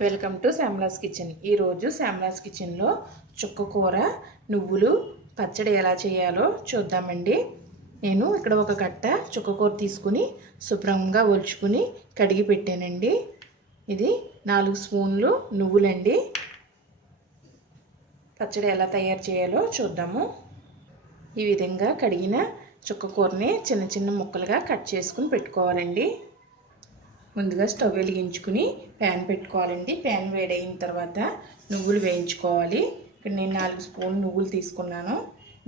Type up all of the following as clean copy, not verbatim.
Welcome to శ్యామలాస్ kitchen. ఈరోజు శ్యామలాస్ కిచెన్లో చుక్క కూర నువ్వులు పచ్చడి ఎలా చేయాలో చూద్దామండి. నేను ఇక్కడ ఒక కట్ట చుక్క కూర తీసుకుని శుభ్రంగా ఒలుచుకుని కడిగి పెట్టానండి. ఇది 4 స్పూన్లు నువ్వులండి. పచ్చడి ఎలా తయారు చేయాలో చూద్దాము. ఈ విధంగా కడిగిన చుక్క కూరని చిన్న చిన్న ముక్కలుగా కట్ చేసుకుని పెట్టుకోవాలండి. ముందుగా స్టవ్ వెలిగించుకుని ప్యాన్ పెట్టుకోవాలండి. ప్యాన్ వేడైన తర్వాత నువ్వులు వేయించుకోవాలి. ఇక్కడ నేను 4 స్పూన్లు నువ్వులు తీసుకున్నాను.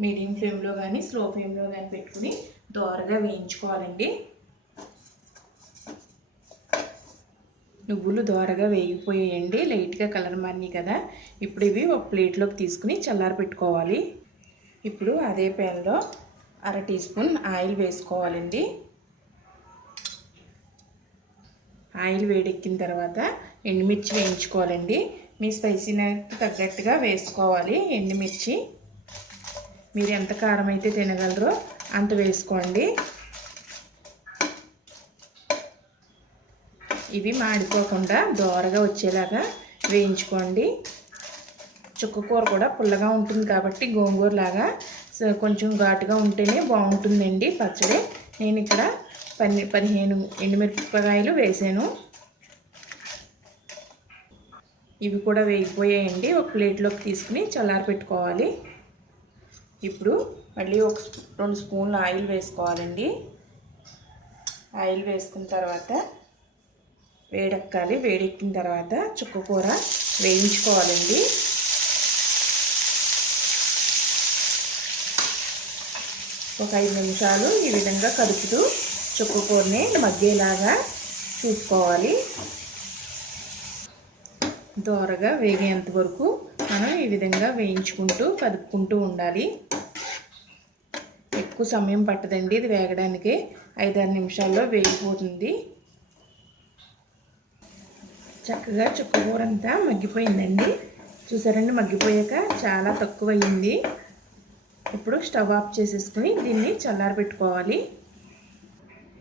మీడియం ఫ్లేమ్లో కానీ స్లో ఫ్లేమ్లో కానీ పెట్టుకుని దోరగా వేయించుకోవాలండి. నువ్వులు దోరగా వేగిపోయాయండి. లైట్గా కలర్ మారినాయి కదా. ఇప్పుడు ఇవి ఒక ప్లేట్లోకి తీసుకుని చల్లారి పెట్టుకోవాలి. ఇప్పుడు అదే ప్యాన్లో 1/2 టీ స్పూన్ ఆయిల్ వేసుకోవాలండి. ఆయిల్ వేడెక్కిన తర్వాత ఎండుమిర్చి వేయించుకోవాలండి. మీ స్పైసీనెస్కి తగ్గట్టుగా వేసుకోవాలి. ఎండుమిర్చి మీరు ఎంత కారం అయితే తినగలరో అంత వేసుకోండి. ఇవి మాడిపోకుండా దోరగా వచ్చేలాగా వేయించుకోండి. చుక్క కూర కూడా పుల్లగా ఉంటుంది కాబట్టి గోంగూరలాగా కొంచెం ఘాటుగా ఉంటేనే బాగుంటుందండి పచ్చడి. నేను ఇక్కడ 15 ఎండుమిరపకాయలు వేసాను. ఇవి కూడా వేగిపోయాయండి. ఒక ప్లేట్లోకి తీసుకుని చల్లారి పెట్టుకోవాలి. ఇప్పుడు మళ్ళీ 2 స్పూన్ల ఆయిల్ వేసుకోవాలండి. ఆయిల్ వేసుకున్న తర్వాత వేడెక్కాలి. వేడెక్కిన తర్వాత చుక్క కూర వేయించుకోవాలండి. ఒక 5 నిమిషాలు ఈ విధంగా కలుపుతూ చుక్క కూరని మగ్గేలాగా చూసుకోవాలి. దోరగా వేగేంత వరకు మనం ఈ విధంగా వేయించుకుంటూ కదుపుకుంటూ ఉండాలి. ఎక్కువ సమయం పట్టదండి ఇది వేగడానికి. 5-6 నిమిషాల్లో వేగిపోతుంది. చక్కగా చుక్క కూర అంతా మగ్గిపోయిందండి. చూసారండి, మగ్గిపోయాక చాలా తక్కువ అయింది. ఇప్పుడు స్టవ్ ఆఫ్ చేసేసుకుని దీన్ని చల్లారి పెట్టుకోవాలి.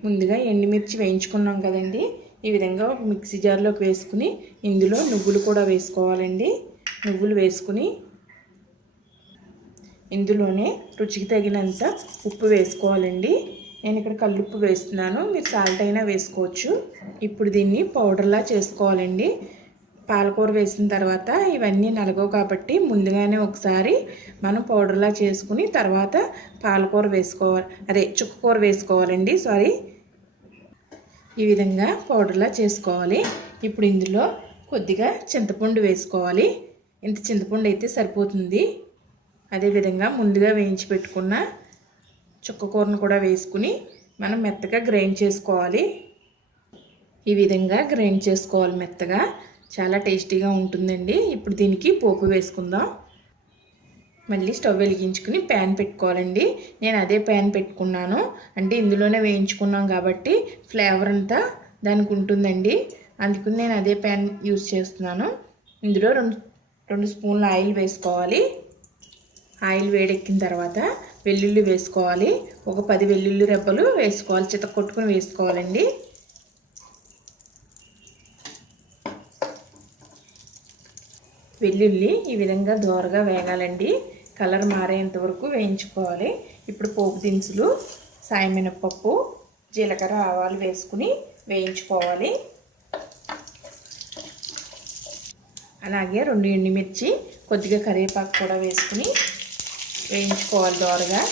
ముందుగా ఎండుమిర్చి వేయించుకున్నాం కదండి. ఈ విధంగా ఒక మిక్సీ జార్లోకి వేసుకుని ఇందులో నువ్వులు కూడా వేసుకోవాలండి. నువ్వులు వేసుకుని ఇందులోనే రుచికి తగినంత ఉప్పు వేసుకోవాలండి. నేను ఇక్కడ కల్లుప్పు వేస్తున్నాను, మీరు సాల్ట్ అయినా వేసుకోవచ్చు. ఇప్పుడు దీన్ని పౌడర్లా చేసుకోవాలండి. పాలకూర వేసిన తర్వాత ఇవన్నీ నలగవు కాబట్టి ముందుగానే ఒకసారి మనం పౌడర్లా చేసుకుని తర్వాత పాలకూర వేసుకోవాలి, చుక్క కూర వేసుకోవాలండి. ఈ విధంగా పౌడర్లా చేసుకోవాలి. ఇప్పుడు ఇందులో కొద్దిగా చింతపండు వేసుకోవాలి. ఇంత చింతపండు అయితే సరిపోతుంది. అదేవిధంగా ముందుగా వేయించి పెట్టుకున్న చుక్క కూరను కూడా వేసుకుని మనం మెత్తగా గ్రైండ్ చేసుకోవాలి. ఈ విధంగా గ్రైండ్ చేసుకోవాలి మెత్తగా. చాలా టేస్టీగా ఉంటుందండి. ఇప్పుడు దీనికి పోపు వేసుకుందాం. మళ్ళీ స్టవ్ వెలిగించుకుని ప్యాన్ పెట్టుకోవాలండి. నేను అదే ప్యాన్ పెట్టుకున్నాను, అంటే ఇందులోనే వేయించుకున్నాం కాబట్టి ఫ్లేవర్ అంతా దానికి ఉంటుందండి. అందుకని నేను అదే ప్యాన్ యూజ్ చేస్తున్నాను. ఇందులో 2 స్పూన్ల ఆయిల్ వేసుకోవాలి. ఆయిల్ వేడెక్కిన తర్వాత వెల్లుల్లి వేసుకోవాలి. ఒక 10 వెల్లుల్లి రెబ్బలు వేసుకోవాలి, చితకొట్టుకుని వేసుకోవాలండి. వెల్లుల్లి ఈ విధంగా దోరగా వేగాలండి. కలర్ మారేంత వరకు వేయించుకోవాలి. ఇప్పుడు పోపు దినుసులు సాయమినపప్పు, జీలకర్ర, ఆవాలు వేసుకుని వేయించుకోవాలి. అలాగే 2 ఎండుమిర్చి, కొద్దిగా కరివేపాకు కూడా వేసుకుని వేయించుకోవాలి దోరగా.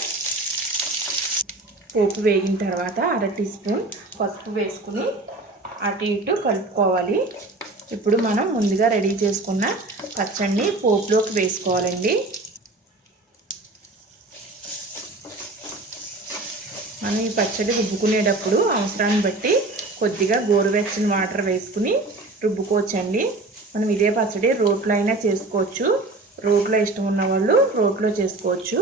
పోపు వేగిన తర్వాత 1/2 టీ స్పూన్ పసుపు వేసుకుని అటు ఇటు కలుపుకోవాలి. ఇప్పుడు మనం ముందుగా రెడీ చేసుకున్న పచ్చడిని పోపులోకి వేసుకోవాలండి. మనం ఈ పచ్చడి రుబ్బుకునేటప్పుడు అవసరాన్ని బట్టి కొద్దిగా గోరువెచ్చని వాటర్ వేసుకుని రుబ్బుకోవచ్చండి. మనం ఇదే పచ్చడి రోట్లో అయినా చేసుకోవచ్చు. రోట్లో ఇష్టం ఉన్న వాళ్ళు రోట్లో చేసుకోవచ్చు.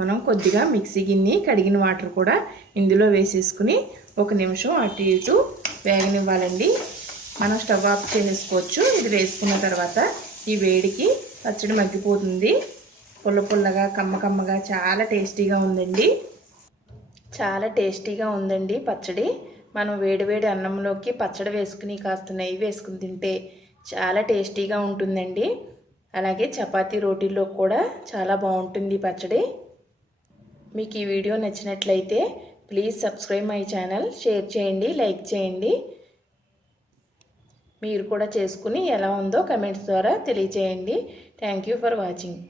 మనం కొద్దిగా మిక్సీ గిన్నె కడిగిన వాటర్ కూడా ఇందులో వేసేసుకుని 1 నిమిషం అటు ఇటు వేగనివ్వాలండి. మనం స్టవ్ ఆఫ్ చేసుకోవచ్చు. ఇది వేసుకున్న తర్వాత ఈ వేడికి పచ్చడి మగ్గిపోతుంది. పుల్ల పుల్లగా కమ్మగా చాలా టేస్టీగా ఉందండి. చాలా టేస్టీగా ఉందండి పచ్చడి. మనం వేడివేడి అన్నంలోకి పచ్చడి వేసుకుని కాస్త నెయ్యి వేసుకుని తింటే చాలా టేస్టీగా ఉంటుందండి. అలాగే చపాతీ రోటీల్లో కూడా చాలా బాగుంటుంది పచ్చడి. మీకు ఈ వీడియో నచ్చినట్లయితే please subscribe my channel, share చేయండి, లైక్ చేయండి. మీరు కూడా చేసుకుని ఎలా ఉందో కమెంట్స్ ద్వారా తెలియజేయండి. Thank you for watching.